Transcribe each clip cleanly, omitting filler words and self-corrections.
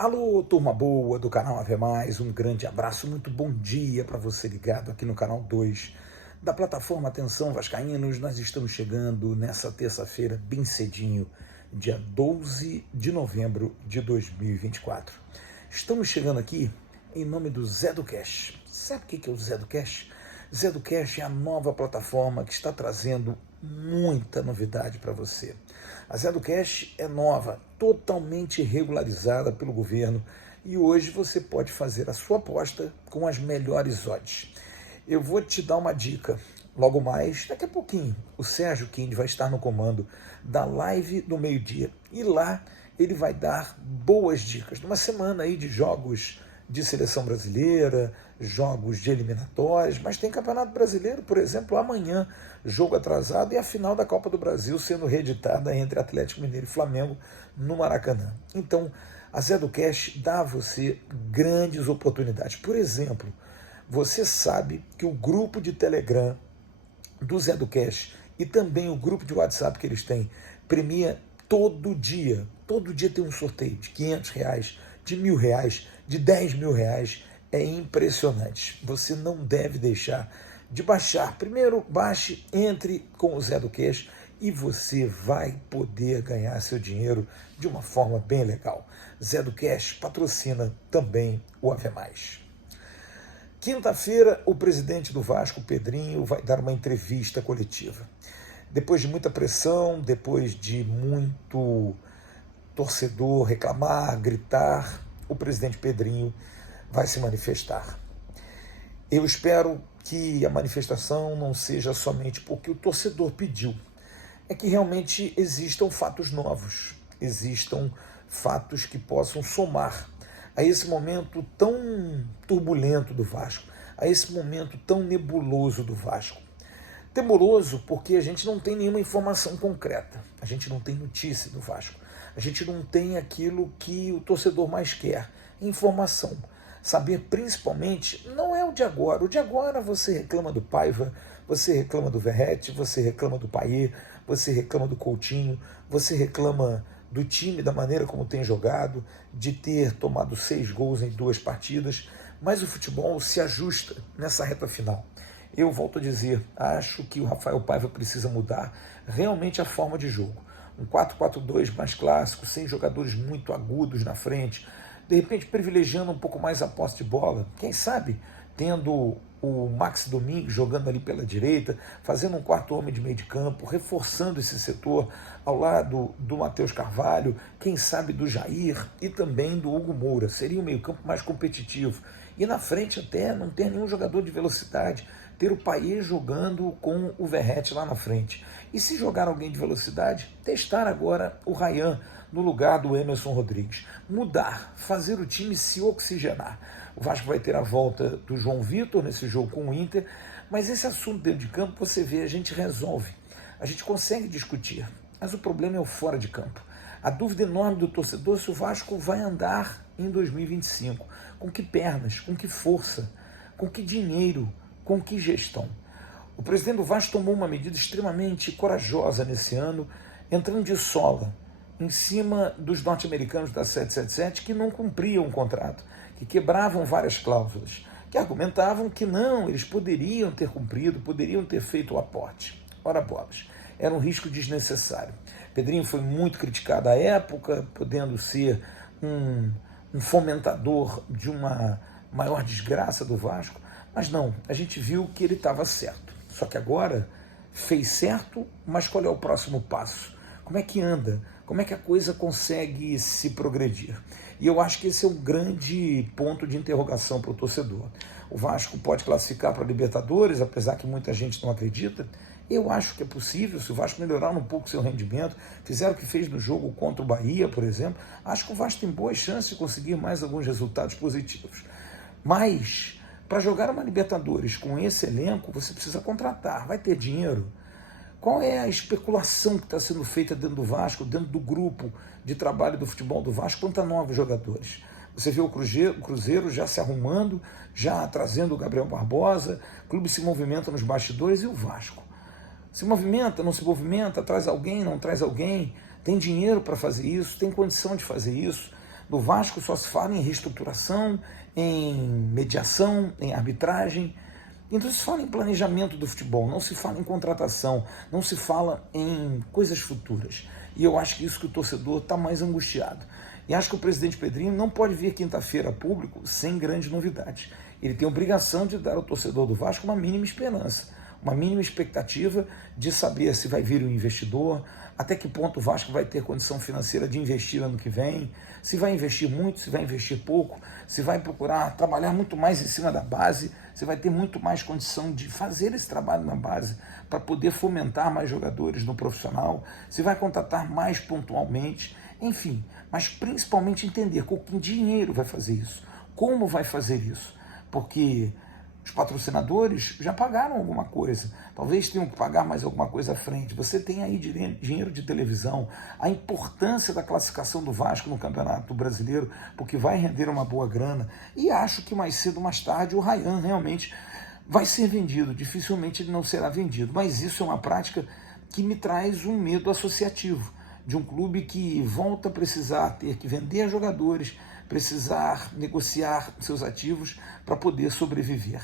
Alô, turma boa do canal Ave Mais, um grande abraço, muito bom dia para você ligado aqui no canal 2 da plataforma Atenção Vascaínos. Nós estamos chegando nessa terça-feira bem cedinho, dia 12 de novembro de 2024. Estamos chegando aqui em nome do Zé do Cash. Sabe o que é o Zé do Cash? Zé do Cash é a nova plataforma que está trazendo muita novidade para você. A Zé do Cash é nova, totalmente regularizada pelo governo e hoje você pode fazer a sua aposta com as melhores odds. Eu vou te dar uma dica. Logo mais, daqui a pouquinho, o Sérgio Kind vai estar no comando da live do meio-dia e lá ele vai dar boas dicas. Numa semana aí de jogos de seleção brasileira, jogos de eliminatórias, mas tem Campeonato Brasileiro, por exemplo, amanhã, jogo atrasado e a final da Copa do Brasil sendo reeditada entre Atlético Mineiro e Flamengo no Maracanã. Então, a Zé do Cash dá a você grandes oportunidades. Por exemplo, você sabe que o grupo de Telegram do Zé do Cash e também o grupo de WhatsApp que eles têm premia todo dia. Todo dia tem um sorteio de R$ 500, de R$ 1.000, de R$ 10.000. É impressionante. Você não deve deixar de baixar. Primeiro, baixe, entre com o Zé do Cash e você vai poder ganhar seu dinheiro de uma forma bem legal. Zé do Cash patrocina também o Ave Mais. Quinta-feira, o presidente do Vasco, Pedrinho, vai dar uma entrevista coletiva. Depois de muita pressão, depois de muito torcedor reclamar, gritar, o presidente Pedrinho vai se manifestar. Eu espero que a manifestação não seja somente porque o torcedor pediu, é que realmente existam fatos novos, existam fatos que possam somar a esse momento tão turbulento do Vasco, a esse momento tão nebuloso do Vasco. Temeroso porque a gente não tem nenhuma informação concreta, a gente não tem notícia do Vasco, a gente não tem aquilo que o torcedor mais quer, informação. Saber principalmente, não é o de agora você reclama do Paiva, você reclama do Verratti, você reclama do Payet, você reclama do Coutinho, você reclama do time, da maneira como tem jogado, de ter tomado 6 gols em 2 partidas, mas o futebol se ajusta nessa reta final. Eu volto a dizer, acho que o Rafael Paiva precisa mudar realmente a forma de jogo. Um 4-4-2 mais clássico, sem jogadores muito agudos na frente, de repente privilegiando um pouco mais a posse de bola, quem sabe tendo o Max Domingues jogando ali pela direita, fazendo um quarto homem de meio de campo, reforçando esse setor ao lado do Matheus Carvalho, quem sabe do Jair e também do Hugo Moura. Seria um meio campo mais competitivo. E na frente até não ter nenhum jogador de velocidade, ter o Payet jogando com o Verratti lá na frente. E se jogar alguém de velocidade, testar agora o Ryan no lugar do Emerson Rodrigues. Mudar, fazer o time se oxigenar. O Vasco vai ter a volta do João Vitor nesse jogo com o Inter, mas esse assunto dentro de campo, você vê, a gente resolve. A gente consegue discutir, mas o problema é o fora de campo. A dúvida enorme do torcedor é se o Vasco vai andar em 2025. Com que pernas, com que força, com que dinheiro, com que gestão. O presidente do Vasco tomou uma medida extremamente corajosa nesse ano, entrando de sola em cima dos norte-americanos da 777 que não cumpriam o contrato, que quebravam várias cláusulas, que argumentavam que não, eles poderiam ter cumprido, poderiam ter feito o aporte. Ora bolas, era um risco desnecessário. Pedrinho foi muito criticado à época, podendo ser um fomentador de uma maior desgraça do Vasco, mas não, a gente viu que ele estava certo. Só que agora fez certo, mas qual é o próximo passo? Como é que anda? Como é que a coisa consegue se progredir? E eu acho que esse é um grande ponto de interrogação para o torcedor. O Vasco pode classificar para a Libertadores, apesar que muita gente não acredita. Eu acho que é possível, se o Vasco melhorar um pouco seu rendimento, fizer o que fez no jogo contra o Bahia, por exemplo, acho que o Vasco tem boas chances de conseguir mais alguns resultados positivos. Mas, para jogar uma Libertadores com esse elenco, você precisa contratar, vai ter dinheiro. Qual é a especulação que está sendo feita dentro do Vasco, dentro do grupo de trabalho do futebol do Vasco, quanto a novos jogadores? Você vê o Cruzeiro já se arrumando, já trazendo o Gabriel Barbosa, o clube se movimenta nos bastidores e o Vasco. Se movimenta, não se movimenta, traz alguém, não traz alguém, tem dinheiro para fazer isso, tem condição de fazer isso, No Vasco só se fala em reestruturação, em mediação, em arbitragem. Então se fala em planejamento do futebol, não se fala em contratação, não se fala em coisas futuras. E eu acho que isso que o torcedor está mais angustiado. E acho que o presidente Pedrinho não pode vir quinta-feira a público sem grandes novidades. Ele tem a obrigação de dar ao torcedor do Vasco uma mínima esperança, uma mínima expectativa de saber se vai vir um investidor, até que ponto o Vasco vai ter condição financeira de investir ano que vem, se vai investir muito, se vai investir pouco, se vai procurar trabalhar muito mais em cima da base, se vai ter muito mais condição de fazer esse trabalho na base para poder fomentar mais jogadores no profissional, se vai contratar mais pontualmente, enfim, mas principalmente entender com que dinheiro vai fazer isso, como vai fazer isso, porque os patrocinadores já pagaram alguma coisa, talvez tenham que pagar mais alguma coisa à frente. Você tem aí dinheiro de televisão, a importância da classificação do Vasco no Campeonato Brasileiro, porque vai render uma boa grana, e acho que mais cedo ou mais tarde o Ryan realmente vai ser vendido, dificilmente ele não será vendido, mas isso é uma prática que me traz um medo associativo, de um clube que volta a precisar ter que vender jogadores, precisar negociar seus ativos para poder sobreviver.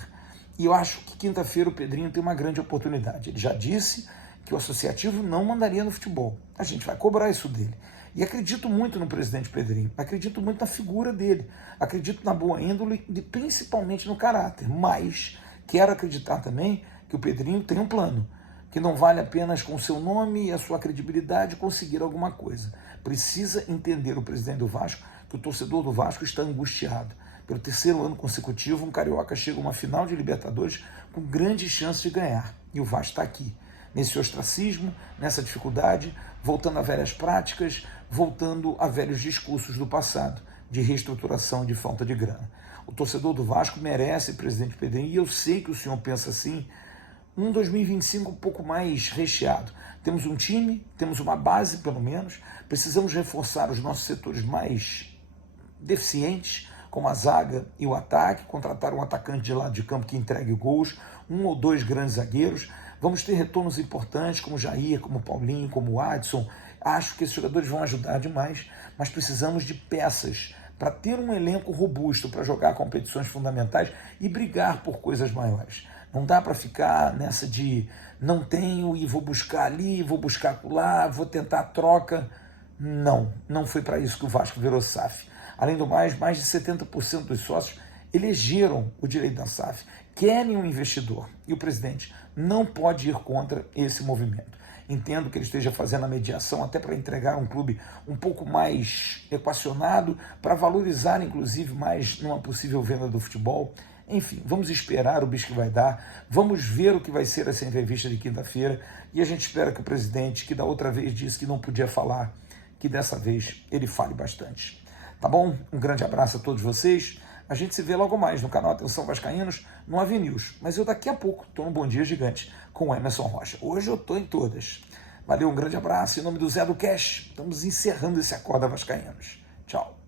E eu acho que quinta-feira o Pedrinho tem uma grande oportunidade. Ele já disse que o associativo não mandaria no futebol. A gente vai cobrar isso dele. E acredito muito no presidente Pedrinho, acredito muito na figura dele, acredito na boa índole e principalmente no caráter. Mas quero acreditar também que o Pedrinho tem um plano, que não vale apenas com o seu nome e a sua credibilidade conseguir alguma coisa. Precisa entender o presidente do Vasco que o torcedor do Vasco está angustiado. Pelo terceiro ano consecutivo, um carioca chega a uma final de Libertadores com grande chance de ganhar. E o Vasco está aqui, nesse ostracismo, nessa dificuldade, voltando a velhas práticas, voltando a velhos discursos do passado, de reestruturação e de falta de grana. O torcedor do Vasco merece, presidente Pedrinho, e eu sei que o senhor pensa assim, um 2025 um pouco mais recheado. Temos um time, temos uma base pelo menos, precisamos reforçar os nossos setores mais deficientes, como a zaga e o ataque, contratar um atacante de lado de campo que entregue gols, um ou dois grandes zagueiros, vamos ter retornos importantes como o Jair, como o Paulinho, como o Adson, acho que esses jogadores vão ajudar demais, mas precisamos de peças para ter um elenco robusto para jogar competições fundamentais e brigar por coisas maiores. Não dá para ficar nessa de não tenho e vou buscar ali, vou buscar lá, vou tentar a troca. Não foi para isso que o Vasco virou SAF. Além do mais de 70% dos sócios elegeram o direito da SAF, querem um investidor. E o presidente não pode ir contra esse movimento. Entendo que ele esteja fazendo a mediação até para entregar um clube um pouco mais equacionado, para valorizar inclusive mais numa possível venda do futebol. Enfim, vamos esperar o bicho que vai dar, vamos ver o que vai ser essa entrevista de quinta-feira e a gente espera que o presidente, que da outra vez disse que não podia falar, que dessa vez ele fale bastante. Tá bom? Um grande abraço a todos vocês. A gente se vê logo mais no canal Atenção Vascaínos, no Avenews. Mas eu daqui a pouco estou no Bom Dia Gigante com o Emerson Rocha. Hoje eu estou em todas. Valeu, um grande abraço. Em nome do Zé do Cash, estamos encerrando esse Acorda Vascaínos. Tchau.